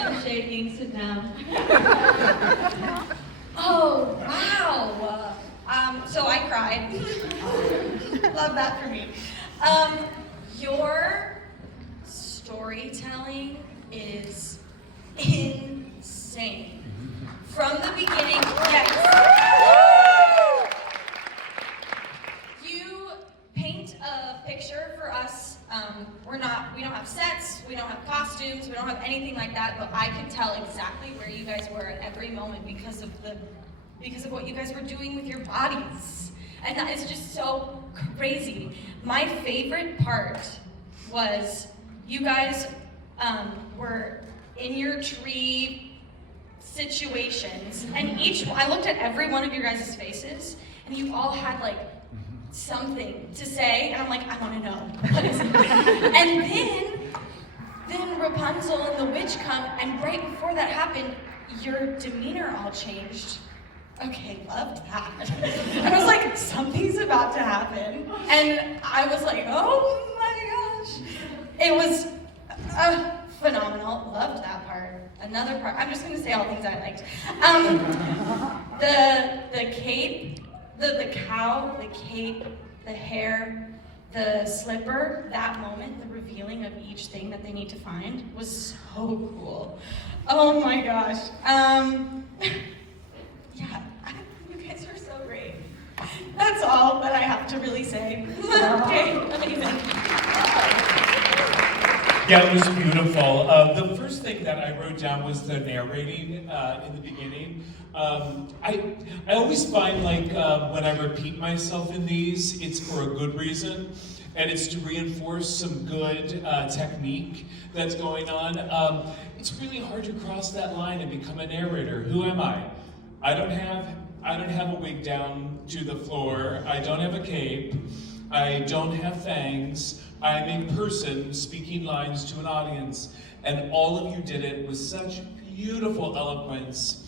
I'm shaking, sit down. Oh, wow. So I cried. Love that for me. Your storytelling is insane. From the beginning, yes. You paint a picture for us. We don't have sets, we don't have costumes, we don't have anything like that, but I can tell exactly where you guys were at every moment because of what you guys were doing with your bodies. And that is just so crazy. My favorite part was you guys were in your tree situations, and I looked at every one of your guys' faces, and you all had like something to say, and I'm like, I want to know. What is it? And then Rapunzel and the witch come, and right before that happened, your demeanor all changed. Okay, loved that. I was like, something's about to happen. And I was like, oh my gosh. It was phenomenal. Loved that part. Another part, I'm just gonna say all things I liked. The cape, the cow, the cape, the hair, the slipper, that moment, the revealing of each thing that they need to find was so cool. Oh my gosh. Yeah, you guys are so great. That's all that I have to really say. Okay, amazing. Yeah, it was beautiful. The first thing that I wrote down was the narrating in the beginning. I always find like when I repeat myself in these, it's for a good reason, and it's to reinforce some good technique that's going on. It's really hard to cross that line and become a narrator. Who am I? I don't have a wig down to the floor. I don't have a cape. I don't have fangs. I'm a person speaking lines to an audience, and all of you did it with such beautiful eloquence.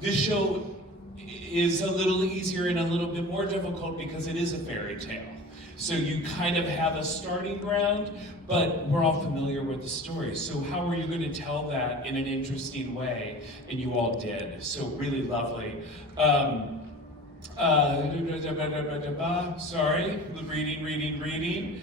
This show is a little easier and a little bit more difficult because it is a fairy tale. So you kind of have a starting ground, but we're all familiar with the story. So how are you going to tell that in an interesting way? And you all did. So really lovely. Sorry, reading.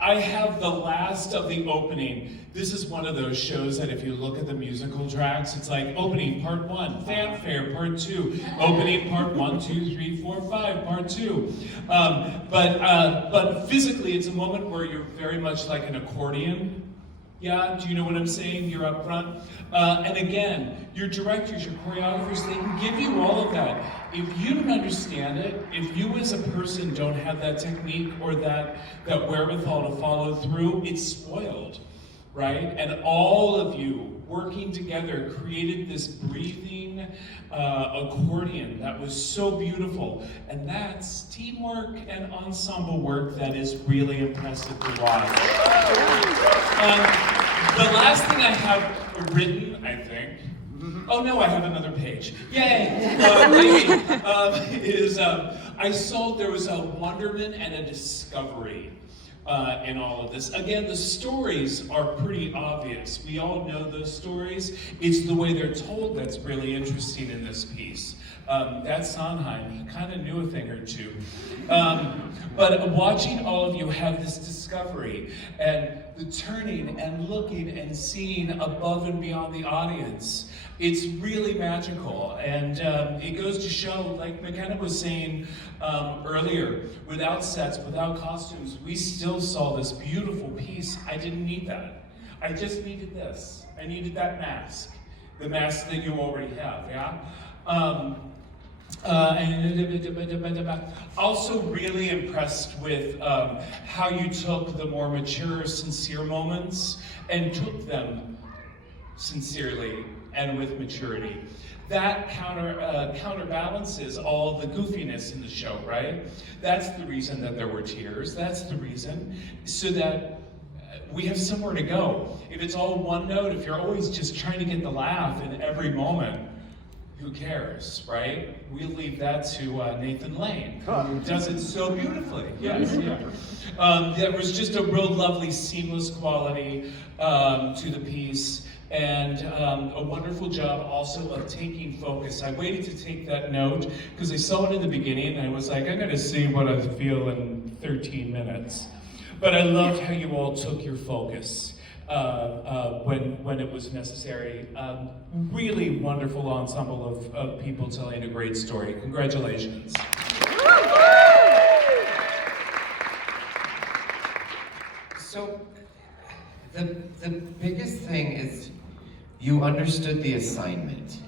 I have the last of the opening. This is one of those shows that if you look at the musical tracks, it's like opening part 1, fanfare part 2, opening part 1, 2, 3, 4, 5, part 2. But physically, it's a moment where you're very much like an accordion. Yeah, do you know what I'm saying? You're up front. And again, your directors, your choreographers, they can give you all of that. If you don't understand it, if you as a person don't have that technique or that wherewithal to follow through, it's spoiled, right? And all of you working together created this breathing accordion that was so beautiful. And that's teamwork and ensemble work that is really impressive to watch. The last thing I have written, I think, oh no, I have another page. Yay! I saw there was a wonderment and a discovery in all of this. Again, the stories are pretty obvious. We all know those stories. It's the way they're told that's really interesting in this piece. That's Sondheim. He kind of knew a thing or two. But watching all of you have this discovery and the turning and looking and seeing above and beyond the audience, it's really magical. And it goes to show, like McKenna was saying earlier, without sets, without costumes, we still saw this beautiful piece. I didn't need that. I just needed this. I needed that mask. The mask that you already have, yeah? Also really impressed with how you took the more mature, sincere moments and took them sincerely and with maturity. That counterbalances all the goofiness in the show, right? That's the reason that there were tears. That's the reason, so that we have somewhere to go. If it's all one note, if you're always just trying to get the laugh in every moment, who cares, right? We'll leave that to Nathan Lane, who does it so beautifully. Yes, yeah. There was just a real lovely, seamless quality to the piece, and a wonderful job also of taking focus. I waited to take that note because I saw it in the beginning, and I was like, I'm going to see what I feel in 13 minutes. But I loved how you all took your focus. When it was necessary. Really wonderful ensemble of people telling a great story. Congratulations. So, the biggest thing is you understood the assignment,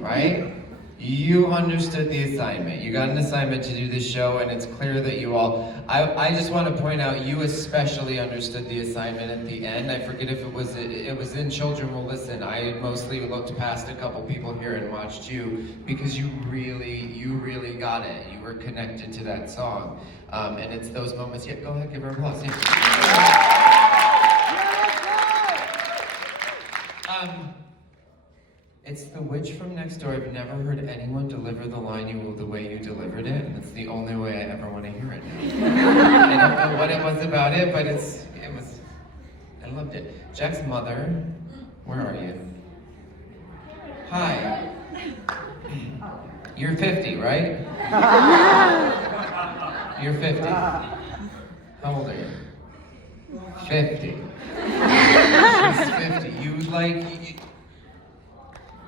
right? You understood the assignment. You got an assignment to do this show, and it's clear that you all, I just want to point out, you especially understood the assignment at the end. I forget if it was in Children Will Listen. I mostly looked past a couple people here and watched you, because you really got it. You were connected to that song. And it's those moments, yeah, go ahead, give her applause. Yeah. It's the witch from next door. I've never heard anyone deliver the line the way you delivered it, and it's the only way I ever want to hear it now. I don't know what it was about it, but I loved it. Jack's mother, where are you? Hi. You're 50, right? You're 50. How old are you? 50. She's 50.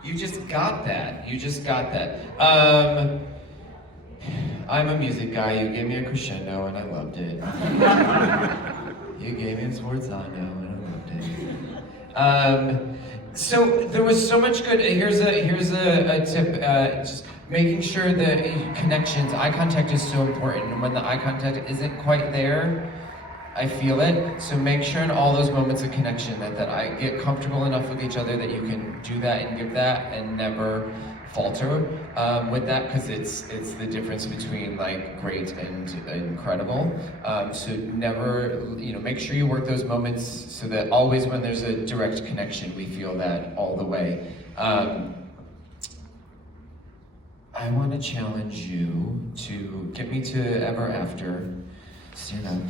You just got that. You just got that. I'm a music guy. You gave me a crescendo and I loved it. You gave me a sforzando and I loved it. So there was so much good. Here's a tip. Just making sure that connections, eye contact is so important. And when the eye contact isn't quite there, I feel it. So make sure in all those moments of connection that I get comfortable enough with each other that you can do that and give that and never falter with that, because it's the difference between like great and incredible. So never, make sure you work those moments so that always when there's a direct connection, we feel that all the way. I want to challenge you to get me to Ever After. Stand up.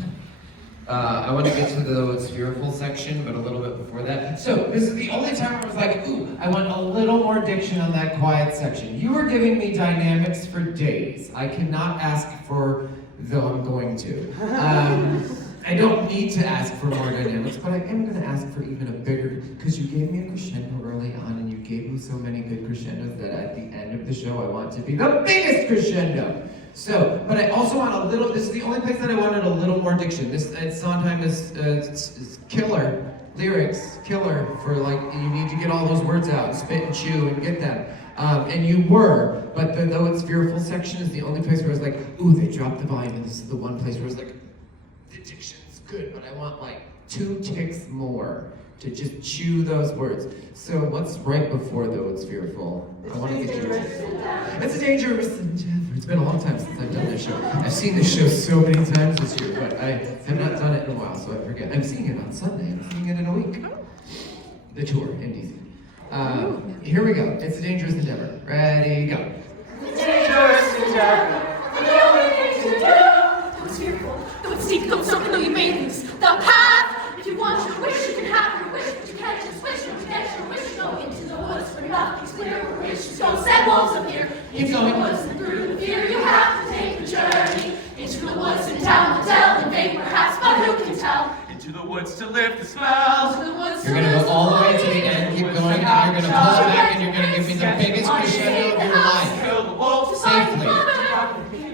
I want to get to the spherical section, but a little bit before that. So, this is the only time I was like, ooh, I want a little more diction on that quiet section. You were giving me dynamics for days. I cannot ask for, though I'm going to. I don't need to ask for more dynamics, but I am going to ask for even a bigger, because you gave me a crescendo early on, and you gave me so many good crescendos that at the end of the show, I want to be the biggest crescendo. So, but I also want a little, this is the only place that I wanted a little more diction. This Sondheim is killer, lyrics, killer for like, you need to get all those words out, spit and chew and get them. And you were, but though it's fearful section is the only place where I was like, ooh, they dropped the volume, and this is the one place where I was like, the diction's good, but I want like 2 ticks more to just chew those words. So what's right before though it's fearful? I want to get you. It's a dangerous endeavor. It's been a long time since I've done this show. I've seen this show so many times this year, but I have not done it in a while, so I forget. I'm seeing it on Sunday. I'm seeing it in a week. The tour in DC. Here we go. It's a dangerous endeavor. Ready, go. It's a dangerous endeavor. The only thing to do. Don't fearful. Don't seek. Don't something. Though you may lose the path. If you want your wish, you can have your wish, but you can't just wish. Don't you get your wish? Go into the woods for nothing's clear. Where wishes don't set wolves appear. Into the woods and through the fear, you have to take a journey. Into the woods and down the dell, in vain perhaps, but who can tell? Into the woods to lift the smells. Into the woods You're gonna go all the way to the end, keep going, and you're gonna pull it back, and you're gonna give me the biggest crescendo of your life. Kill the wolf. Safely.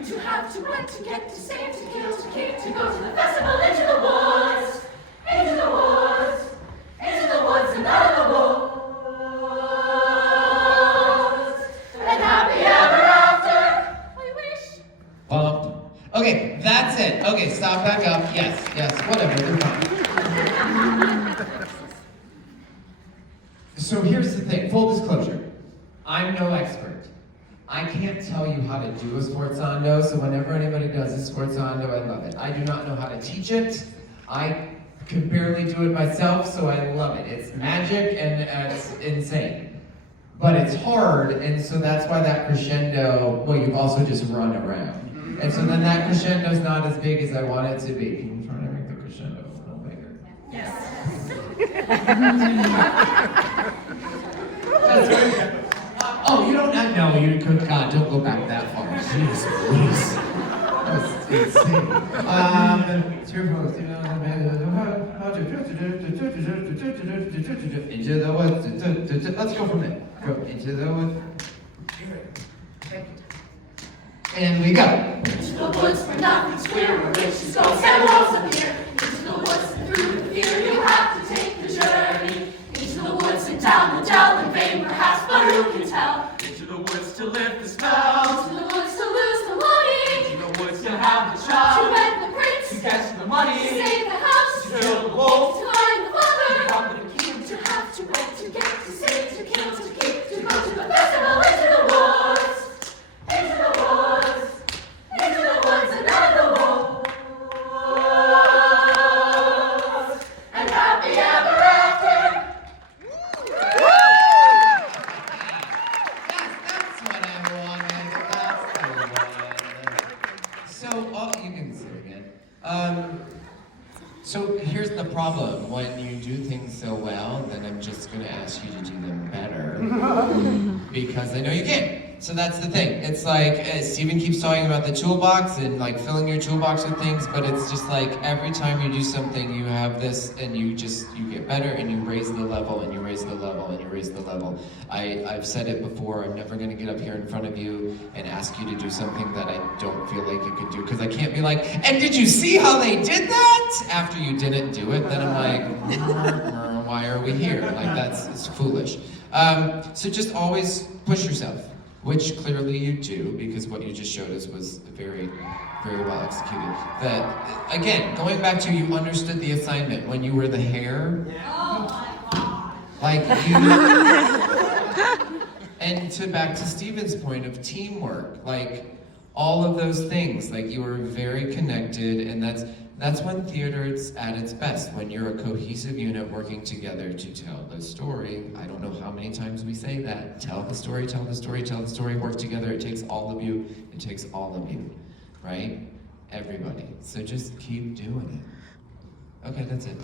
To have to run, to get, to save, to kill, to keep, to go to the festival, into the woods. Into the woods. Into the woods and out of the woods. And happy ever after. I wish. Bump. Okay, that's it. Okay, stop back up. Yes, whatever, they're fine. So here's the thing, full disclosure. I'm no expert. I can't tell you how to do a sforzando, so whenever anybody does a sforzando, I love it. I do not know how to teach it. I can barely do it myself, so I love it. It's magic and it's insane. but it's hard, and so that's why that crescendo, well, you've also just run around. And so then that crescendo's not as big as I want it to be. Can you try to make the crescendo a little bigger? Yes. That's very oh, you don't know, you could, God, don't go back that far. Jeez, please. That's insane. Into the woods. Let's go from there. Go into the woods. And we go. Into the woods where nothing's clear, where witches, ghosts, and wolves appear. Into the woods and through the fear, you have to take the journey. Into the woods and down the dell, in vain perhaps, but who can tell? Into the woods to lift the smells. Into the woods to lose the money. Into the woods to have the To child. wed the prince. To catch the To money. save the house. To kill the wolf. To find the father. To conquer the king. To have to wed, to get, to save, to kill, to keep, to go to the festival, into the woods. Into the woods. Into the woods and out of the woods. And happy ever after. That's what I wanted. That's the one. So, you can say it again. So here's the problem. When you do things so well, then I'm just gonna ask you to do them better. Because I know you can. So that's the thing. It's like, Steven keeps talking about the toolbox and like filling your toolbox with things, but it's just like every time you do something, you have this and you get better and you raise the level and you raise the level and you raise the level. I've said it before, I'm never gonna get up here in front of you and ask you to do something that I don't feel like you could do, because I can't be like, and did you see how they did that? After you didn't do it, then I'm like, why are we here? Like it's foolish. So just always push yourself, which clearly you do, because what you just showed us was very, very well executed. That, again, going back to you understood the assignment when you were the hair. Oh my God. Like you, and back to Steven's point of teamwork, like all of those things, like you were very connected, and that's when theater is at its best, when you're a cohesive unit working together to tell the story. I don't know how many times we say that. Tell the story, tell the story, tell the story, work together. It takes all of you, it takes all of you, right? Everybody. So just keep doing it. Okay, that's it.